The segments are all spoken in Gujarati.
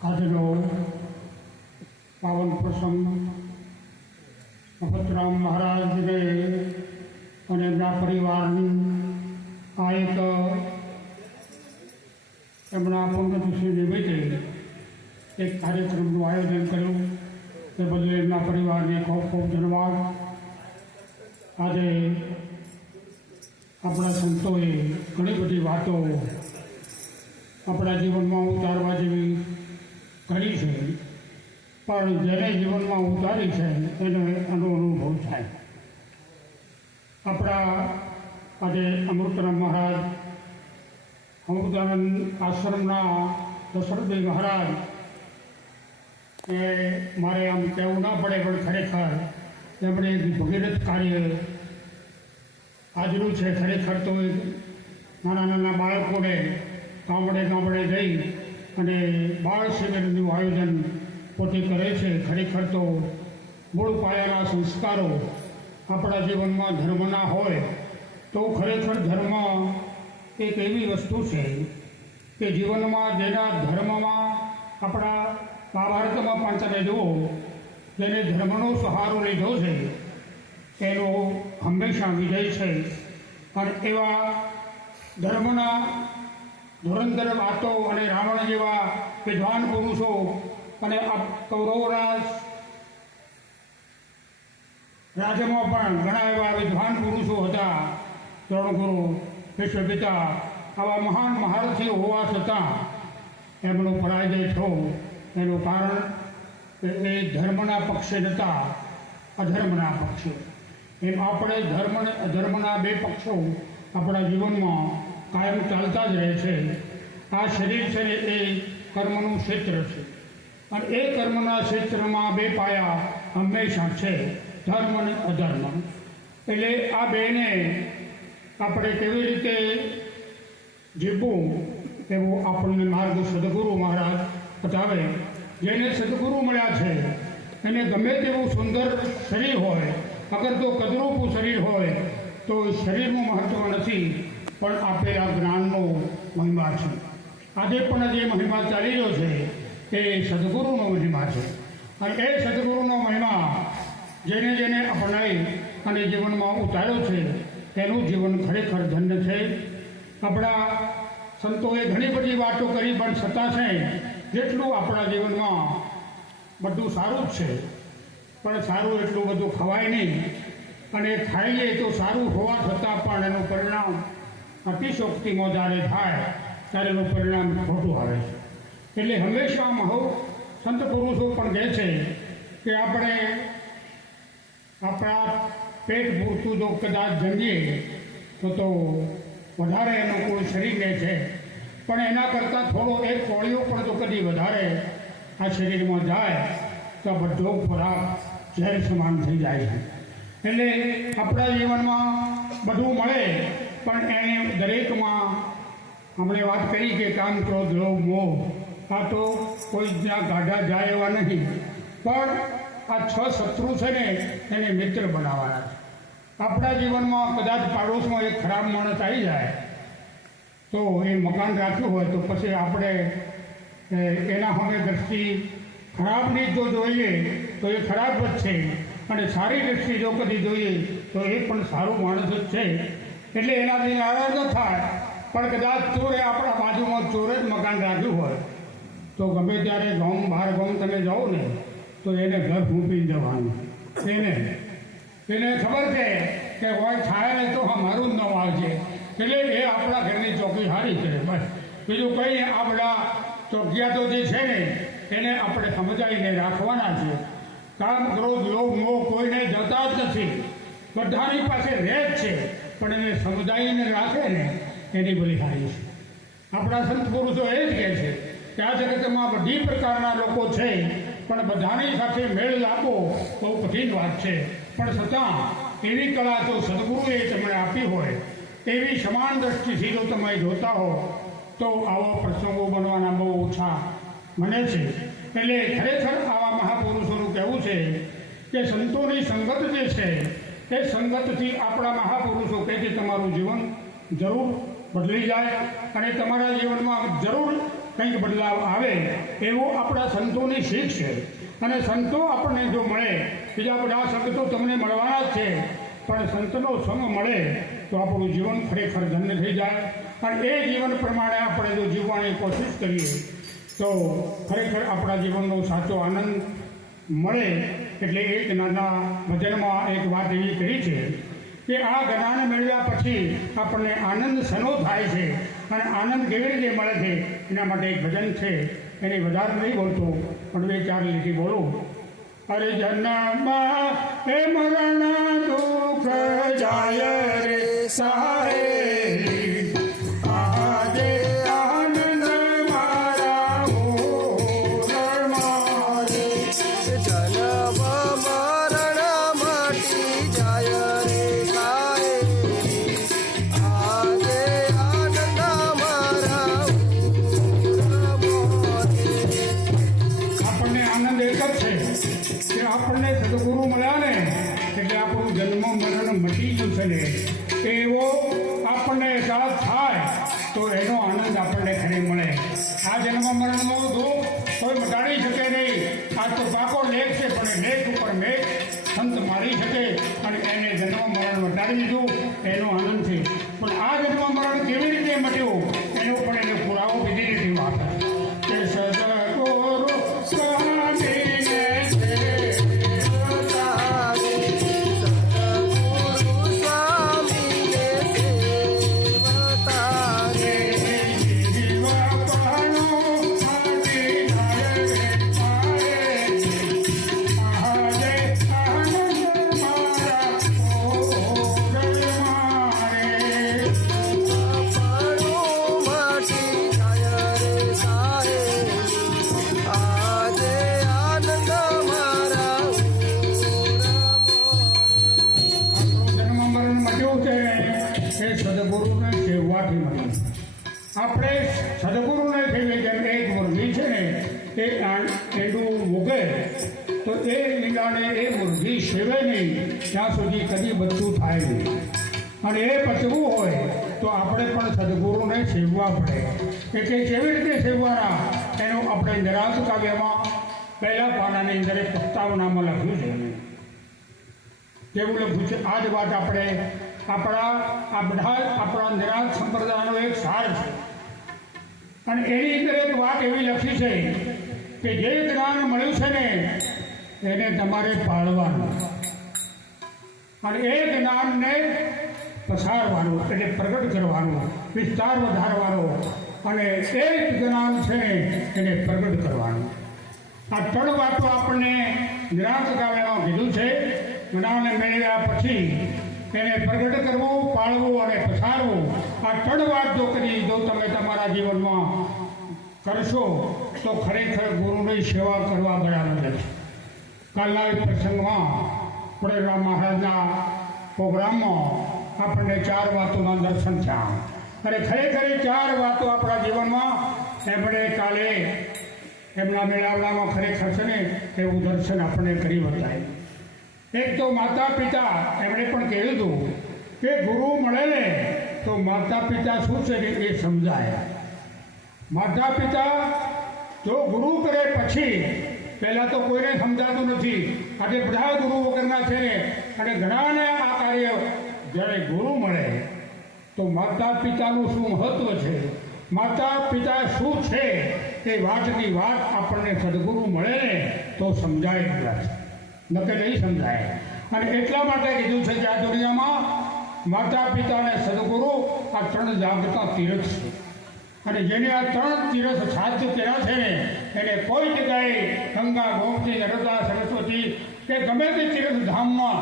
આજનો પાવન પ્રસંગ મફતરામ મહારાજને અને એમના પરિવારની આ એક એમના પુણ્યતિથિ નિમિત્તે એક કાર્યક્રમનું આયોજન કર્યું. તે બદલે એમના પરિવારને ખૂબ ખૂબ ધન્યવાદ. આજે આપણા સંતોએ ઘણી બધી વાતો આપણા જીવનમાં ઉતારવા જેવી ઘણી છે. પણ જેને જીવનમાં ઉતારી છે, એને એનો અનુભવ થાય. આપણા આજે અમૃતરામ મહારાજ, અમૃતાનંદ આશ્રમના દશરથભાઈ મહારાજ, એ મારે આમ કહેવું ના પડે પણ ખરેખર, એમણે એક ભગીરથ કાર્ય આજનું છે ખરેખર તો નાના નાના બાળકોને ગામડે ગામડે જઈ અને બાળ શિબિરનું આયોજન પોતે કરે છે. ખરેખર તો મૂળ પાયાના સંસ્કારો આપણા જીવનમાં ધર્મના હોય તો ખરેખર ધર્મ એક એવી વસ્તુ છે કે જીવનમાં જેના ધર્મમાં આપણા મહાભારતમાં તમે જુઓ, જેને ધર્મનો સહારો લીધો છે એનો હંમેશા વિજય છે. અને એવા ધર્મના ધુરંધર વાતો અને રાવણ જેવા વિદ્વાન પુરુષો અને કૌરવના રાજ્યમાં પણ ઘણા એવા વિદ્વાન પુરુષો હતા. દ્રોણગુરુ વિશ્વપિતા, આવા મહાન મહારથી હોવા છતાં એમનો પરાજય થયો. એનું કારણ એ ધર્મના પક્ષે હતા અધર્મના પક્ષે. એમ આપણે ધર્મ ધર્મના બે પક્ષો આપણા જીવનમાં કાયમ ચાલતા જ રહે છે. આ શરીર છે એ કર્મનું ક્ષેત્ર છે. અને એ કર્મના ક્ષેત્રમાં બે પાયા હંમેશા છે, ધર્મ અને અધર્મ. એટલે આ બેને આપણે કેવી રીતે જીવવું એવો આપણને માર્ગ સદગુરુ મહારાજ બતાવે. જેને સદગુરુ મળ્યા છે, એને ગમે તેવું સુંદર શરીર હોય અગર તો કદરૂપું શરીર હોય, તો શરીરનું મહત્વ નથી, પણ આપેલા જ્ઞાનનો મહિમા છે. આજે પણ જે મહિમા ચાલી રહ્યો છે, એ સદગુરુનો મહિમા છે. અને એ સદગુરુનો મહિમા જેને જેને અપનાવી અને જીવનમાં ઉતાર્યો છે એનું જીવન ખરેખર ધન્ય છે. આપણા સંતોએ ઘણી બધી વાતો કરી, પણ છતાં છે, જેટલું આપણા જીવનમાં બધું સારું જ છે. પણ સારું એટલું બધું ખવાય નહીં. અને ખાઈએ તો સારું હોવા છતાં પણ એનું પરિણામ અતિશોક્તિમાં જ્યારે થાય, ત્યારે એનું પરિણામ ખોટું આવે છે. એટલે હંમેશા મહુ સંત પુરુષો પણ કહે છે કે આપણે આપણા પેટ પૂરતું જો કદાચ જમીએ, તો તો વધારે અનુકૂળ શરીરને છે. પણ એના કરતાં થોડો એક કોળીઓ પણ જો કદી વધારે આ શરીરમાં જાય, તો બધો ખોરાક ઝેર સમાન થઈ જાય છે. એટલે આપણા જીવનમાં બધું મળે, પણ એને દરેકમાં આપણે વાત કરી કે કામ ક્રોધ લોભ મોહ આ તો કોઈ જ્યાં ગાઢા જાય એવા નહીં. પણ આ છ શત્રુ છે ને, એને મિત્ર બનાવવાના છે. આપણા જીવનમાં કદાચ પાડોશમાં એક ખરાબ માણસ આવી જાય, તો એ મકાન રાખ્યું હોય, તો પછી આપણે એના સામે દ્રષ્ટિ ખરાબની જો જોઈએ તો એ ખરાબ જ છે. અને સારી દ્રષ્ટિ જો કદી જોઈએ તો એ પણ સારું માણસ જ છે. એટલે એનાથી નારાજ ન થાય. પણ કદાચ ચોરે આપણા બાજુમાં ચોરે જ મકાન રાખ્યું હોય, તો ગમે ત્યારે ગામ બહાર ગામ તમે જાઓ ને, તો એને ઘર ફૂંપીને જવાનું. એને એને ખબર છે કે કોઈ થાય ને તો અમારું જ ન આવશે એટલે એ આપણા ઘરની ચોકી સારી છે, બસ. બીજું કંઈ આ બધા ચોકિયાતો જે છે ને એને આપણે સમજાવીને રાખવાના છે. કામ ક્રોધ લોભ મોહ કોઈને જતા જ નથી. બધાની પાસે રહે જ છે, પણ એને સમજાવીને રાખે ને, એની બધી સારી છે. આપણા સંત પુરુષો એ જ કહે છે કે આ જગતમાં બધી પ્રકારના લોકો છે, પણ બધાની સાથે મેળ લાગો બહુ કઠિન વાત છે. પણ છતાં, એવી કળા તો સદગુરુએ તમને આપી હોય, એવી સમાન દ્રષ્ટિથી જો તમે જોતા હો, તો આવા પ્રસંગો બનવાના બહુ ઓછા મને છે. એટલે ખરેખર આવા મહાપુરુષોનું કહેવું છે કે સંતોની સંગત જે છે, એ સંગતથી આપણા મહાપુરુષો કહે તમારું જીવન જરૂર બદલી જાય અને તમારા જીવનમાં જરૂર કંઈક બદલાવ આવે એવો આપણા સંતોની શીખ છે. અને સંતો આપણને જો મળે, બીજા બધા સંતો તમને મળવાના જ છે, પણ સંતનો સંગ મળે તો આપણું જીવન ખરેખર ધન્ય થઈ જાય. અને એ જીવન પ્રમાણે આપણે જો જીવવાની કોશિશ કરીએ તો ખરેખર આપણા જીવનનો સાચો આનંદ મળે એટલે એક નાના ભજનમાં એક વાત એવી કરી છે કે આ જ્ઞાન મેળવ્યા પછી આપણને આનંદ સનો થાય છે અને આનંદ કેવી રીતે મળે છે એના માટે એક ભજન છે. એને વધારે નહીં બોલતો, પણ બે ચાર લીટી બોલું. અરે જન્મા એ મરણ દુઃખ જાય રે સાહેલી એવો આપણને અહેસાસ થાય તો એનો આનંદ આપણને ખરી મળે. આ જન્મ મરણનો દુઃખ કોઈ મટાડી શકે નહીં. આ તો પાકો લેખ છે, પણ લેખ ઉપર મેઘ સંત મારી શકે અને એને જન્મ મરણ મટાડી દીધું, એનો આનંદ છે. પણ આ જન્મ મરણ કેવી રીતે મટ્યું, એનો પણ એને પુરાવો બીજી રીતે વાત તો એ મુરઘી સેવે નહીં, ત્યાં સુધી કદી બચ્ચું થાય નહીં. અને એ પચવું હોય, તો આપણે પણ સદગુરુને સેવવા પડે. એટલે કેવી રીતે સેવવાના એનું આપણે નિરાશ કાવ્યમાં પહેલા પાનાની અંદર પ્રસ્તાવનામાં લખ્યું છે. કેવું લખ્યું છે, આ જ વાત આપણે, આપણા, આ બધા, આપણા નિરાશ સંપ્રદાયનો એક સાર છે. અને એની અંદર એક વાત એવી લખી છે કે જે જ્ઞાન મળ્યું છે ને એને તમારે પાળવાનું. અને એ જ્ઞાનને પસારવાનું એટલે પ્રગટ કરવાનું, વિસ્તાર વધારવાનો. અને એ જ જ્ઞાન છે એને પ્રગટ કરવાનું. આ ત્રણ વાતો આપણને નિરાંત કાવ્યમાં કીધું છે. જ્ઞાન મેળવ્યા પછી એને પ્રગટ કરવું, પાળવું અને પસારવું આ ત્રણ વાત જો કરી જો તમે તમારા જીવનમાં કરશો, તો ખરેખર ગુરુની સેવા કરવા બરાબર છે કાલના પ્રસંગમાં વડોદરા મહારાજના પ્રોગ્રામમાં આપણને ચાર વાતોના દર્શન થયા. અને ખરેખર ચાર વાતો આપણા જીવનમાં એમણે કાલે એમના મેળાવડામાં ખરેખર છે ને એવું દર્શન આપણને કરી બતાય એક તો માતા પિતા એમણે પણ કહ્યું હતું કે ગુરુ મળે ને તો માતા પિતા શું છે એ સમજાય. માતા પિતા જો ગુરુ કરે પછી પહેલાં તો કોઈને સમજાતું નથી. આજે બધા ગુરુ વગરના છે ને, અને ઘણાને આ કાર્ય જ્યારે ગુરુ મળે, તો માતા પિતાનું શું મહત્વ છે? માતા પિતા શું છે? એ વાતની વાત આપણને સદગુરુ મળે ને, તો સમજાય કદાચ નકે નહીં સમજાય. અને એટલા માટે કીધું છે કે આ દુનિયામાં માતા પિતા અને સદગુરુ આ ત્રણ જાગતા તીરથ છે. અને જેને આ ત્રણ તીરથ સાધ્ય કર્યા છે ને એને કોઈ જગ્યાએ ગંગા, ગોમતી નર્મદા સરસ્વતી કે ગમે તે તીર્થધામમાં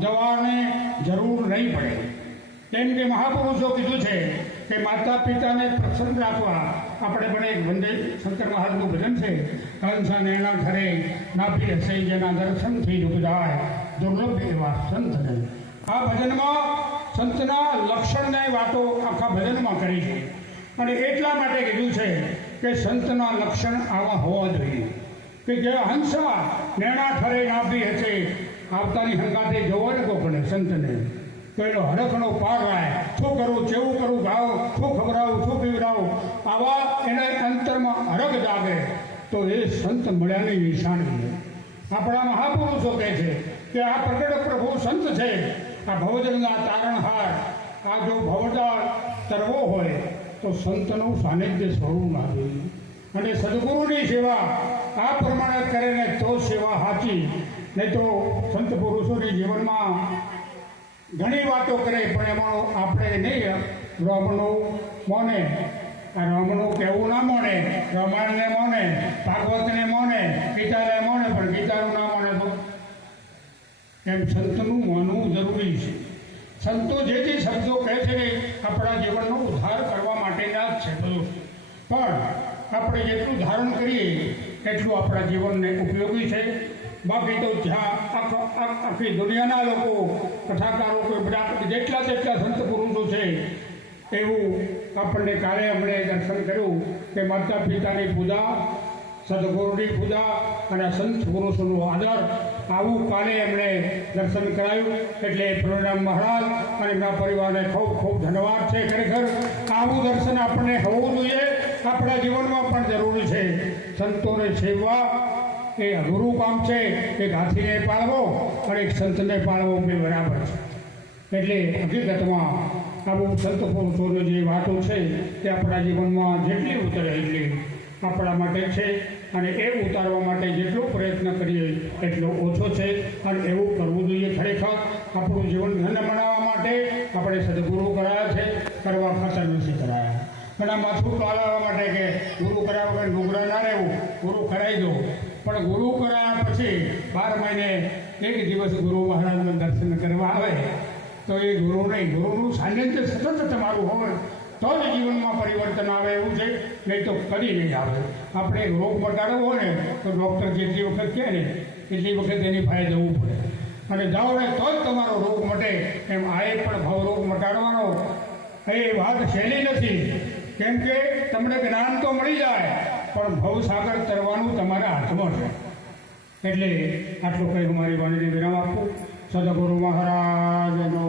જવાને જરૂર નહીં પડે. કેમ કે મહાપુરુષો કીધું છે કે માતા પિતાને પ્રસન્ન રાખવા આપણે પણ એક વંદે શંકર મહારાજનું ભજન છે. કંસ એના ઘરે નાભી હશે, જેના દર્શનથી દુઃખદાય દુર્લભ એવા સંતને. આ ભજનમાં સંતના લક્ષણને વાતો આખા ભજનમાં કરી છે. અને એટલા માટે કીધું છે કે સંતના લક્ષણ આવા હોવા જોઈએ. કે જે હંસા નેણા ઠરે નાભી હશે આવતાની હંગાતે જોવો ને કોકને સંતને. તો એનો હરખનો પાર રાય શું કરવું કેવું કરવું ગાવ શું ખબરાવું શું પીવડાવું. આવા એના અંતરમાં હરખ જાગે. તો એ સંત મળ્યાની નિશાની આપણા મહાપુરુષો કહે છે? કે આ પ્રગટ પ્રભુ સંત છે. આ ભવજનના તારણહાર. આ જો ભવદાળ તરવો હોય તો સંતનું સાનિધ્ય સ્વરૂપ લાગે અને સદગુરુની સેવા આ પ્રમાણે કરે ને તો સેવા સાચી. નહીં તો સંત પુરુષોની જીવનમાં ઘણી વાતો કરે, પણ એમાં આપણે નહીં બ્રાહ્મણો મોને. રામનું કહેવું ના મોને, રામાયણને મોને, ભાગવતને મોને, ગીતાને મોને, પણ ગીતાનું ના મોને તો એમ સંતનું માનવું જરૂરી છે. સંતો જે જે શબ્દો કહે છે ને આપણા જીવનનો ઉદ્ધાર કરવા જ છે બધું પણ આપણે જેટલું ધારણ કરીએ, એટલું આપણા જીવનને ઉપયોગી છે. બાકી તો જ્યાં આખ- દુનિયાના લોકો કથાકારો જેટલા જેટલા સંત પુરુષો છે, એવું આપણને કાલે અમને દર્શન કર્યું કે માતા પિતાની પૂજા, સદગુરુની પૂજા અને સંત પુરુષોનો આદર આવું કાલે એમણે દર્શન કરાયું. એટલે પ્રણામ મહારાજ અને એમના પરિવારને ખૂબ ખૂબ ધન્યવાદ છે ખરેખર. આવું દર્શન આપણને હોવું જોઈએ. આપણા જીવનમાં પણ જરૂરી છે. સંતોને સેવવા એ અઘરું કામ છે. એક હાથીને પાળવો અને એક સંતને પાળવો બે બરાબર છે. એટલે હકીકતમાં આવું સંત પુરુષોની જે વાતો છે તે આપણા જીવનમાં જેટલી ઉતરે એટલી આપણા માટે છે અને એ ઉતારવા માટે જેટલો પ્રયત્ન કરીએ એટલો ઓછો છે. અને એવું કરવું જોઈએ ખરેખર. આપણું જીવન ધન બનાવવા માટે આપણે સદગુરુ કરાયા છે, કરવા ખાતર નથી કરાયા. આ માથું પાલાવવા માટે કે ગુરુ કરાયા વગર ડુંગરા ના રહેવું, ગુરુ કરાવી દો. પણ ગુરુ કરાયા પછી બાર મહિને એક દિવસ ગુરુ મહારાજના દર્શન કરવા આવે, તો એ ગુરુ નહીં. ગુરુનું સાનિધ્ય સતત તમારું હોય. તો જ જીવનમાં પરિવર્તન આવે એવું છે. નહીં તો કદી નહીં આવે. આપણે રોગ મટાડવો હોય ને તો ડૉક્ટર જેટલી વખત કહે ને, એટલી વખત એની પાસે જવું પડે. અને જાઓ ને તો જ તમારો રોગ મટે. એમ આ પણ ભાવ રોગ મટાડવાનો. એ વાત સહેલી નથી. કેમ કે તમને જ્ઞાન તો મળી જાય, પણ ભવસાગર તરવાનું તમારા હાથમાં છે. એટલે આટલું કંઈક મારી વાણીને વિરામ આપું. સદગુરુ મહારાજનો